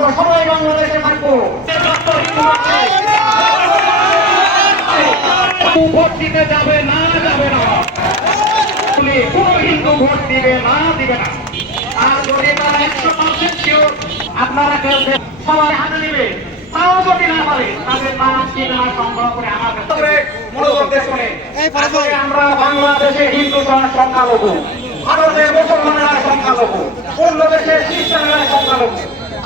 আমরা সবাই বাংলাদেশে থাকবো। ভোট দিতে যাবে না, যাবে না, কোনো হিন্দু ভোট দিবে না, দিবে না। আর যদি তারা 100% শিওর আপনারা কেউ সবাই হাতে নেবে, তাও যদি না পারে তাদের নাম ঠিকানা সংগ্রহ করে আমার কাছে মনোযোগ শুনে আমরা বাংলাদেশে হিন্দু সংখ্যালঘু, ভারতের মুসলমানেরা সংখ্যালঘু, অন্য দেশে খ্রিস্টানেরা সংখ্যালঘু,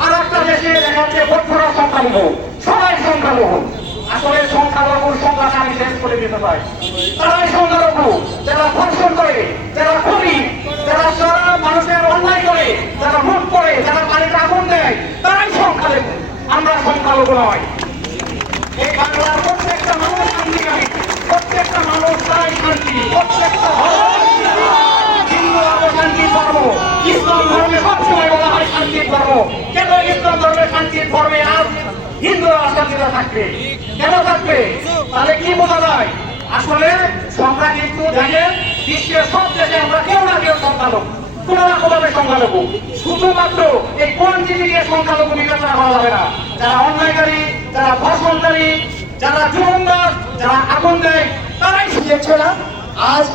আর একটা দেশে দেখা যাচ্ছে বৌদ্ধরা সংখ্যালঘু, সবাই সংখ্যালঘু। আসলে সংখ্যালঘুর সংখ্যাটা আমি শেষ করে দিতে পারি। তারাই সংখ্যালঘু যারা ধর্ষণ করে, যারা খুনি, যারা সারা মানুষের অন্যায় করে, যারা ভোট করে, যারা বাড়িতে আগুন দেয়, তারাই সংখ্যালঘু। আমরা সংখ্যালঘু নয়। এই বাংলার প্রত্যেকটা মানুষ শান্তিকামী, প্রত্যেকটা মানুষ চাই শান্তি, প্রত্যেকটা হিন্দু শান্তির ধর্ম, ইসলাম ধর্মে সবসময় বলা হয় শান্তির ধর্ম। কেন ইসলাম ধর্মের শান্তির ধর্মে আজ হিন্দুরা অশান্তিতে থাকবে? কেন থাকবে? তাহলে কি বোঝা যায়? আসলে সংখ্যা কিন্তু দেখেন বিশ্বের সব দেশে আমরা কেউ না কেউ সংখ্যালঘু, কোন না কোনভাবে সংখ্যালঘু। শুধুমাত্র এই কোয়ান্টিটি দিয়ে সংখ্যালঘু বিবেচনা করা যাবে না। যারা অন্যায়কারী, যারা ধর্ষণকারী, যারা জুলুমবাজ, যারা আগুন দেয়, তারাই শিখছে না। আজ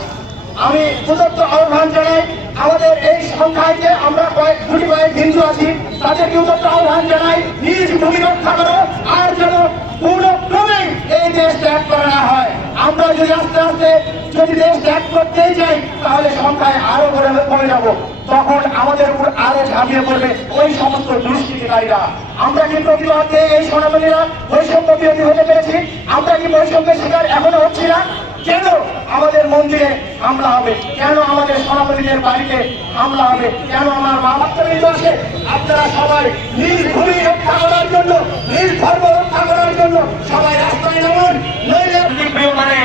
আমি প্রদত্ত আহ্বান জানাই আমাদের এই সংখ্যাকে আমরা কয়েক হিন্দু আছি, তাদেরকে উদত্ত আহ্বান জানাই নিজ ভূমি রক্ষা করো, আর যেন পুরোক্রমে এই দেশ ত্যাগ করা না হয়। আমরা যদি আস্তে আস্তে যদি দেশ ত্যাগ করতেই যাই তাহলে সংখ্যায় আরো কমে যাব, তখন আমাদের উপর আরো ঝাঁপিয়ে পড়বে ওই সমস্ত দুষ্কৃতিকারীরা। আমরা কি প্রকৃত অর্থে এই সোনামণিরা বৈষম্য বিরোধী হতে পেরেছি? আমরা কি বৈষম্যের শিকার এখনো হচ্ছি না? কেন আমাদের মন্দিরে হামলা হবে? কেন আমাদের সোনামণিদের বাড়িতে হামলা হবে? কেন আমার মা বাচ্চাদের আছে? আপনারা সবাই নিজ ভূমি রক্ষা করার জন্য, নিজ ধর্ম রক্ষা করার জন্য সবাই রাস্তায় নামুন, নইলে প্রিয় মানে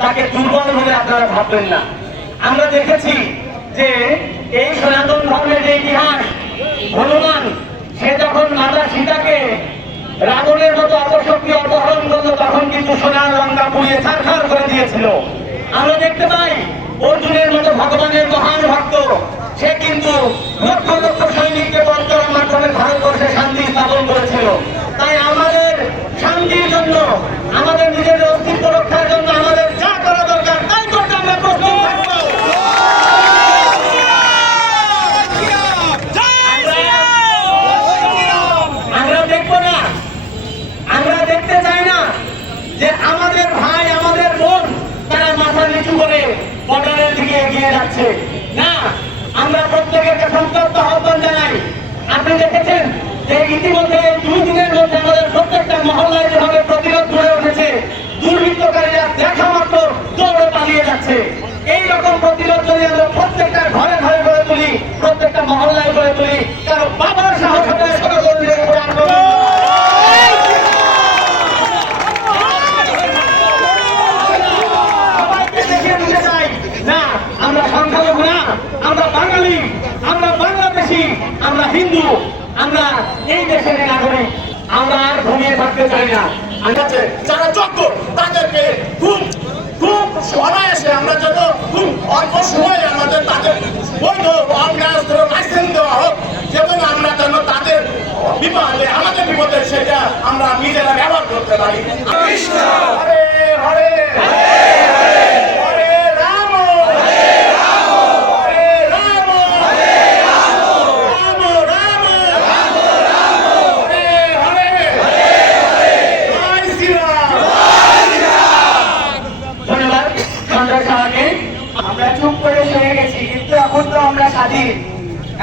তাকে দুর্বল বলে আপনারা ভাববেন না। আমরা দেখেছি যে এই সনাতন ধর্মের যে ইতিহাস, হনুমান সে যখন মাতা সীতাকে রাবণের মতো অপশক্তি অপহরণ করলো তখন কিন্তু সোনার লঙ্কা পুড়িয়ে ছারখার করে দিয়েছিল। আমরা দেখতে পাই অর্জুনের মতো ভগবানের মহান ভক্ত সে কিন্তু লক্ষ লক্ষ সৈনিককে বধ করার মাধ্যমে ভারতবর্ষে শান্তি স্থাপন করেছিল। তাই আমাদের শান্তির জন্য, আমাদের নিজেদের অস্তিত্ব রক্ষার জন্য আমাদের যা করা দরকার তাই করতে আমরা প্রস্তুত থাকবো। আমরা দেখবো না, আমরা দেখতে চাই না যে আমাদের ভাই, আমাদের বোন তারা মাথা নিচু করে বর্ডারের দিকে এগিয়ে যাচ্ছে। না, আমরা প্রত্যেকের সংযুক্ত আহ্বান জানাই। আপনি দেখেছেন যে ইতিমধ্যে 2 দিনের মধ্যে আমাদের প্রত্যেকটা মহল্লায় যেভাবে প্রতিরোধ গড়ে উঠেছে, দুর্বৃত্তকারীরা দেখা মাত্র দৌড়ে পালিয়ে যাচ্ছে। এইরকম প্রতিরোধ যদি আমরা প্রত্যেকটা ঘরে ঘরে গড়ে তুলি, প্রত্যেকটা মহল্লায় গড়ে তুলি, কারণ বাবার সাহস হবে সর্বজনীনের উপরে আক্রমণ। সবাইকে দেখিয়ে দিতে চাই না আমরা সংখ্যালঘু না, আমরা বাঙালি, আমরা বাংলাদেশি, আমরা হিন্দু, আমরা এই দেশের নাগরিক। আমরা আর ঘুমিয়ে থাকতে চাই না। যারা যোগ্য তাদেরকে খুব খুব অনায়াসে আমরা যত খুব অল্প সময়ে আমাদের তাদের বৈধ লাইসেন্স দেওয়া হোক, যেমন আমরা যেন তাদের বিপদে, আমাদের বিপদে সেটা আমরা নিজেরা ব্যবহার করতে পারি। হরে হরে আমরা চুপ করে শুনে গেছি, কিন্তু এখন তো আমরা স্বাধীন।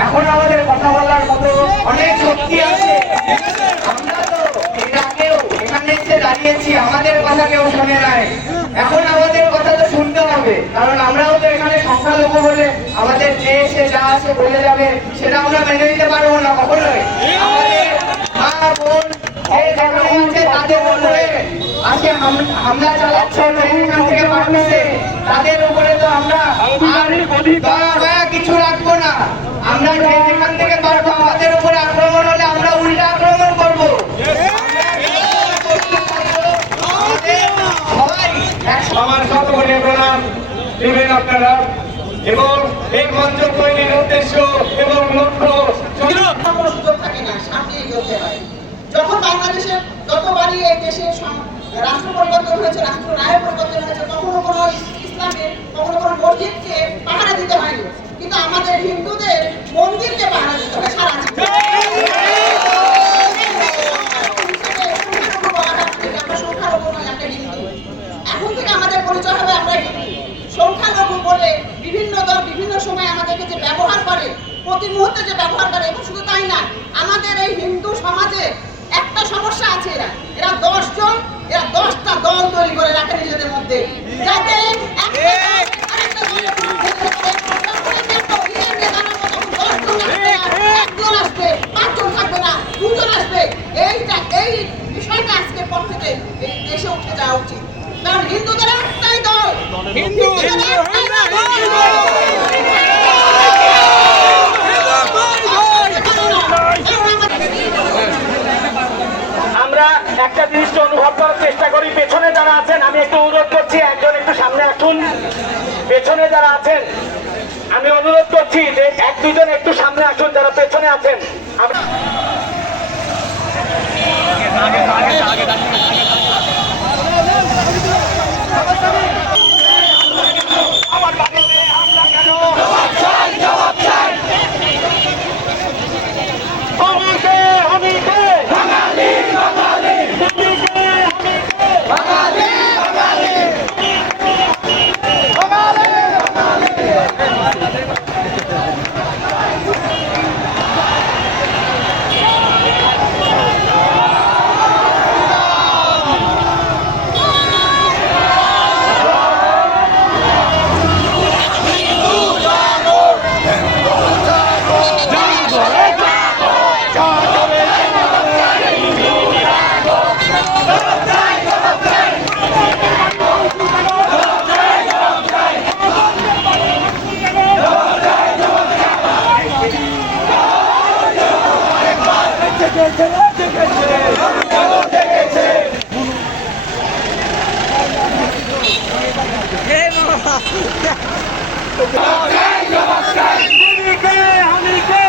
এখন আমাদের কথা বলার মতো অনেক শক্তি আছে। আমরা তো এখানে এসে দাঁড়িয়েছি, আমাদের কথা কেউ শুনে নাই। এখন আমাদের কথা তো শুনতে হবে, কারণ আমরাও তো এখানে সংখ্যালঘু বলে আমাদের যে এসে যা আছে বলে যাবে সেটা আমরা মেনে নিতে পারবো না কখনোই। আমাদের মা বোন তাদের উপরে আজকে হামলা চালাচ্ছে, এখান থেকে পাঠাচ্ছে, তাদের উপরে তো আমরা কিছু রাখবো না। আমরা যেখান থেকে পারবো আমাদের উপরে আক্রমণ হলে আমরা উল্টা আক্রমণ করবো। আমার শতকোটি প্রণাম দিবেন আপনারা, এবং এই মঞ্চ তৈরির উদ্দেশ্য এবং লক্ষ্য থাকে না, সাথেই করতে হয়। বাংলাদেশের যতবারই এই দেশে রাষ্ট্র পরিবর্তন হয়েছে, রাষ্ট্র রায়ের পরিবর্তন হয়েছে, কখনো কোনো ইসলামের কখনো কোনো মসজিদকে পাহারা দিতে হয়নি, কিন্তু আমাদের হিন্দুদের মন্দিরকে পাহারা দিতে হয় সারা জীবন। এখন থেকে আমাদের পরিচয় হবে আমরা হিন্দু। সংখ্যালঘু বলে বিভিন্ন দল বিভিন্ন সময় আমাদেরকে যে ব্যবহার করে, প্রতি মুহূর্তে যে ব্যবহার করে, এবং শুধু তাই না, আমাদের এই হিন্দু সমাজে একটা সমস্যা আছে, এরা 10 জন, এরা 10টা দল তৈরি করে রাখে নিজেদের মধ্যে, যাতে একজন আসবে, 5 জন থাকবে না, 2 জন আসবে। এই বিষয়টা আজকের পর থেকে এই দেশে উঠে যাওয়া উচিত, কারণ হিন্দুদের একটাই দল, হিন্দুদের একটাই আমরা একটা জিনিসটা অনুভব করার চেষ্টা করি, পেছনে যারা আছেন আমি একটু অনুরোধ করছি, একজন একটু সামনে আসুন। পেছনে যারা আছেন আমি অনুরোধ করছি যে 1-2 জন একটু সামনে আসুন, যারা পেছনে আছেন। আমি কে